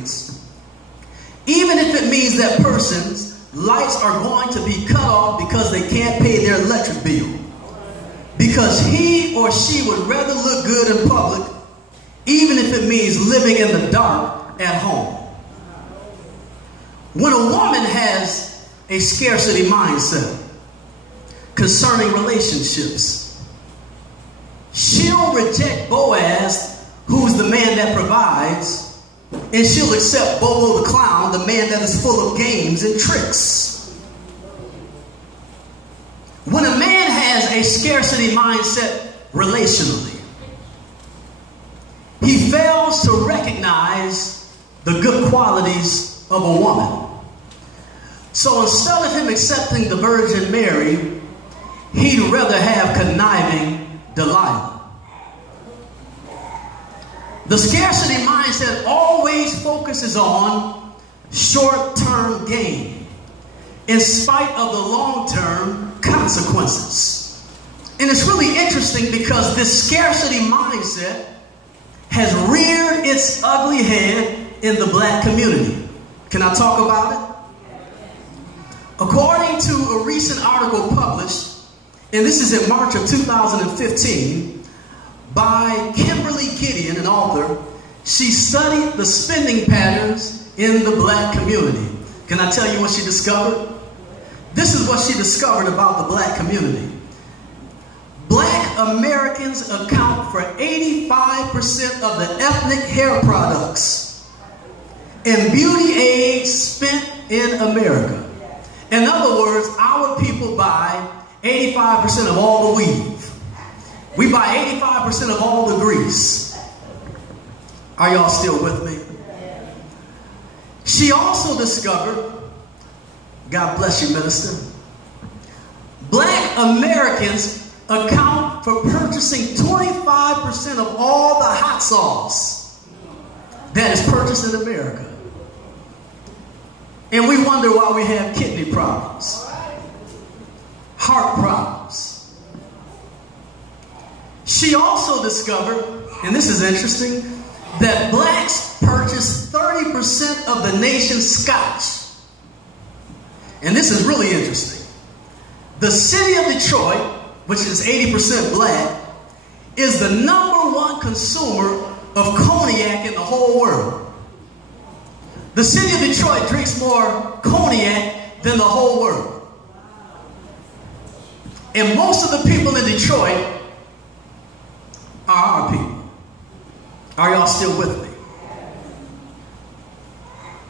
reads, even if it means that person's lights are going to be cut off because they can't pay their electric bill, because he or she would rather look good in public, even if it means living in the dark at home. When a woman has a scarcity mindset concerning relationships, she'll reject Boaz, who's the man that provides, and she'll accept Bobo the clown, the man that is full of games and tricks. When a man has a scarcity mindset relationally, he fails to recognize the good qualities of a woman. So instead of him accepting the Virgin Mary, he'd rather have conniving Delilah. The scarcity mindset always focuses on short-term gain in spite of the long-term consequences. And it's really interesting because this scarcity mindset has reared its ugly head in the black community. Can I talk about it? According to a recent article published, and this is in March of 2015, by Kimberly Gideon, an author, she studied the spending patterns in the black community. Can I tell you what she discovered? This is what she discovered about the black community. Black Americans account for 85% of the ethnic hair products and beauty aids spent in America. In other words, our people buy 85% of all the weave. We buy 85% of all the grease. Are y'all still with me? She also discovered, God bless you, minister, black Americans account for purchasing 25% of all the hot sauce that is purchased in America. And we wonder why we have kidney problems, heart problems. She also discovered, and this is interesting, that blacks purchase 30% of the nation's scotch. And this is really interesting. The city of Detroit, which is 80% black, is the #1 consumer of cognac in the whole world. The city of Detroit drinks more cognac than the whole world. And most of the people in Detroit are our people. Are y'all still with me?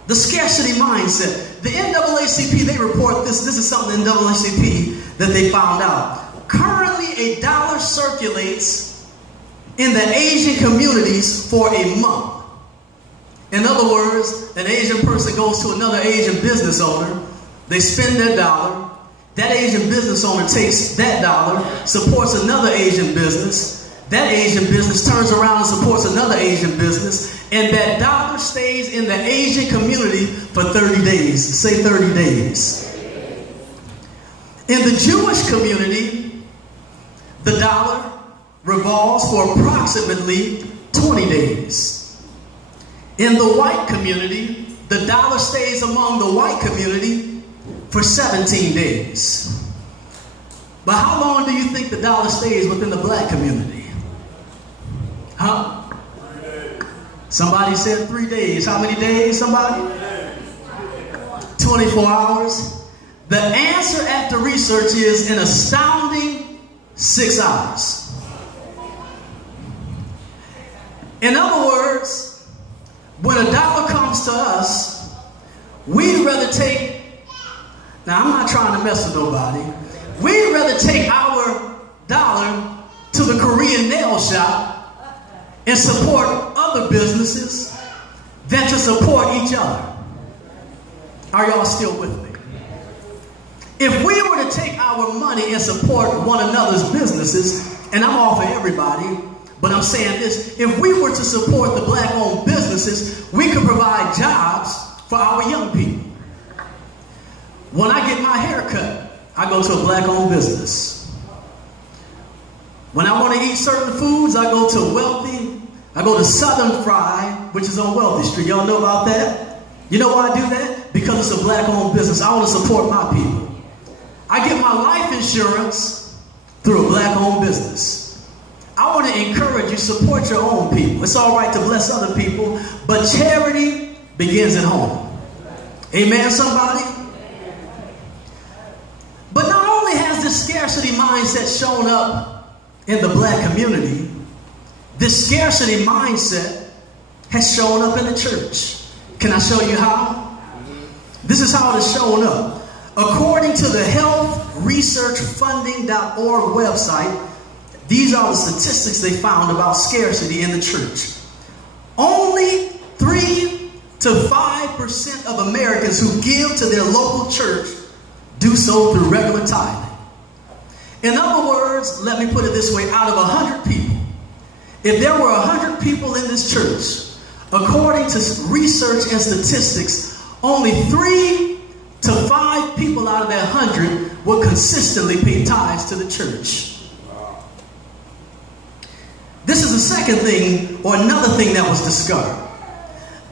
The scarcity mindset. The NAACP, they report this. This is something the NAACP that they found out. Currently, $1 circulates in the Asian communities for a month. In other words, an Asian person goes to another Asian business owner. They spend their $1. That Asian business owner takes that $1, supports another Asian business. That Asian business turns around and supports another Asian business. And that $1 stays in the Asian community for 30 days. Say 30 days. In the Jewish community, the $1 revolves for approximately 20 days. In the white community, the $1 stays among the white community for 17 days. But how long do you think the $1 stays within the black community? Huh? Somebody said 3 days. How many days, somebody? 24 hours. The answer after research is an astounding 6 hours. In other words, when $1 comes to us, we'd rather take, now I'm not trying to mess with nobody, we'd rather take our $1 to the Korean nail shop and support other businesses than to support each other. Are y'all still with me? If we were to take our money and support one another's businesses, and I'm all for everybody, but I'm saying this, if we were to support the black-owned businesses, we could provide jobs for our young people. When I get my hair cut, I go to a black-owned business. When I want to eat certain foods, I go to wealthy I go to Southern Fry, which is on Wealthy Street. Y'all know about that? You know why I do that? Because it's a black-owned business. I want to support my people. I get my life insurance through a black-owned business. I want to encourage you, support your own people. It's all right to bless other people, but charity begins at home. Amen, somebody? But not only has this scarcity mindset shown up in the black community, this scarcity mindset has shown up in the church. Can I show you how? This is how it has shown up. According to the healthresearchfunding.org website, these are the statistics they found about scarcity in the church. Only 3 to 5% of Americans who give to their local church do so through regular tithing. In other words, let me put it this way, out of 100 people, if there were 100 people in this church, according to research and statistics, only 3 to 5 people out of that 100 would consistently pay tithes to the church. This is the second thing, or another thing that was discovered.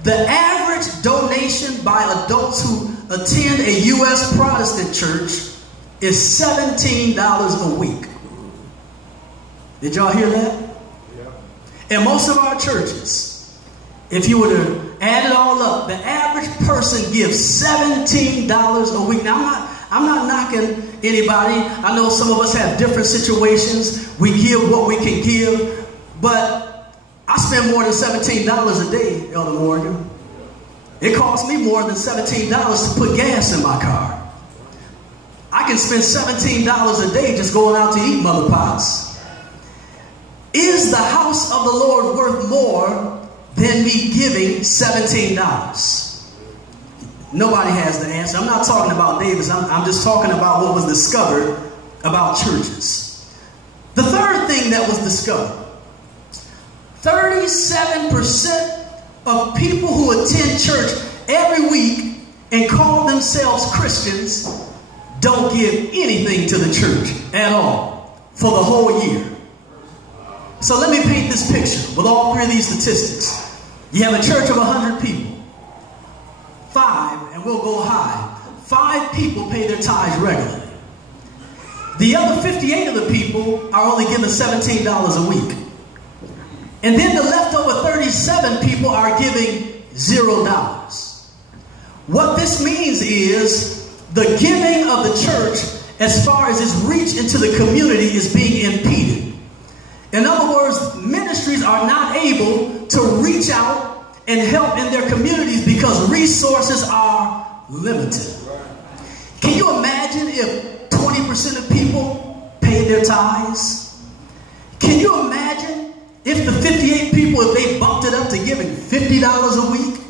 The average donation by adults who attend a U.S. Protestant church is $17 a week. Did y'all hear that? Yeah. In most of our churches, if you were to add it all up, the average person gives $17 a week. Now, I'm not knocking anybody. I know some of us have different situations. We give what we can give. But I spend more than $17 a day, Elder Morgan. It costs me more than $17 to put gas in my car. I can spend $17 a day just going out to eat, Mother Potts. Is the house of the Lord worth more than me giving $17? Nobody has the answer. I'm not talking about Davis. I'm just talking about what was discovered about churches. The third thing that was discovered. 37% of people who attend church every week and call themselves Christians don't give anything to the church at all for the whole year. So let me paint this picture with all 3 of these statistics. You have a church of 100 people. 5, and we'll go high, 5 people pay their tithes regularly. The other 58 of the people are only given $17 a week. And then the leftover 37 people are giving $0. What this means is the giving of the church, as far as its reach into the community, is being impeded. In other words, ministries are not able to reach out and help in their communities because resources are limited. Can you imagine if 20% of people paid their tithes? Can you imagine if the 58 people, if they bumped it up to giving $50 a week?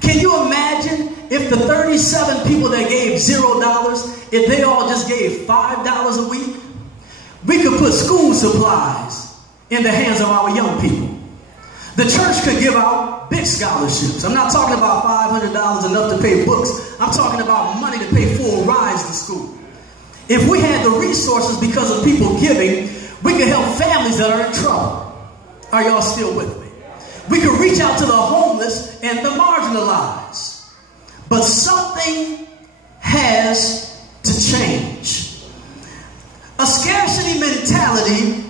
Can you imagine if the 37 people that gave $0, if they all just gave $5 a week? We could put school supplies in the hands of our young people. The church could give out big scholarships. I'm not talking about $500 enough to pay books. I'm talking about money to pay full rides to school. If we had the resources because of people giving, we could help families that are in trouble. Are y'all still with me? We could reach out to the homeless and the marginalized. But something has to change. A scarcity mentality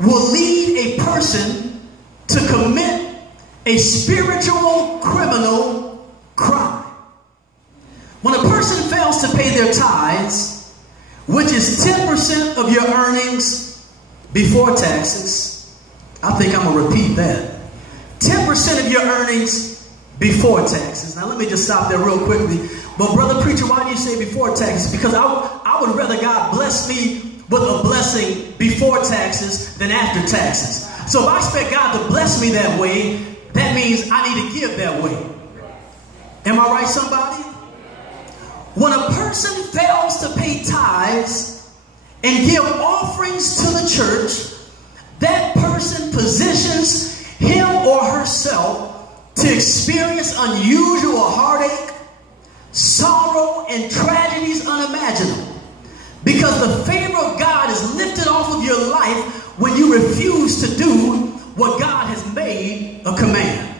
will lead a person to commit a spiritual criminal crime. When a person fails to pay their tithes, which is 10% of your earnings before taxes, I think I'm going to repeat that. 10% of your earnings before taxes. Now let me just stop there real quickly. But brother preacher, why do you say before taxes? Because I would rather God bless me with a blessing before taxes than after taxes. So if I expect God to bless me that way, that means I need to give that way. Am I right, somebody? When a person fails to pay tithes and give offerings to the church, that person positions him or herself to experience unusual heartache, sorrow, and tragedies unimaginable. Because the favor of God is lifted off of your life when you refuse to do what God has made a command.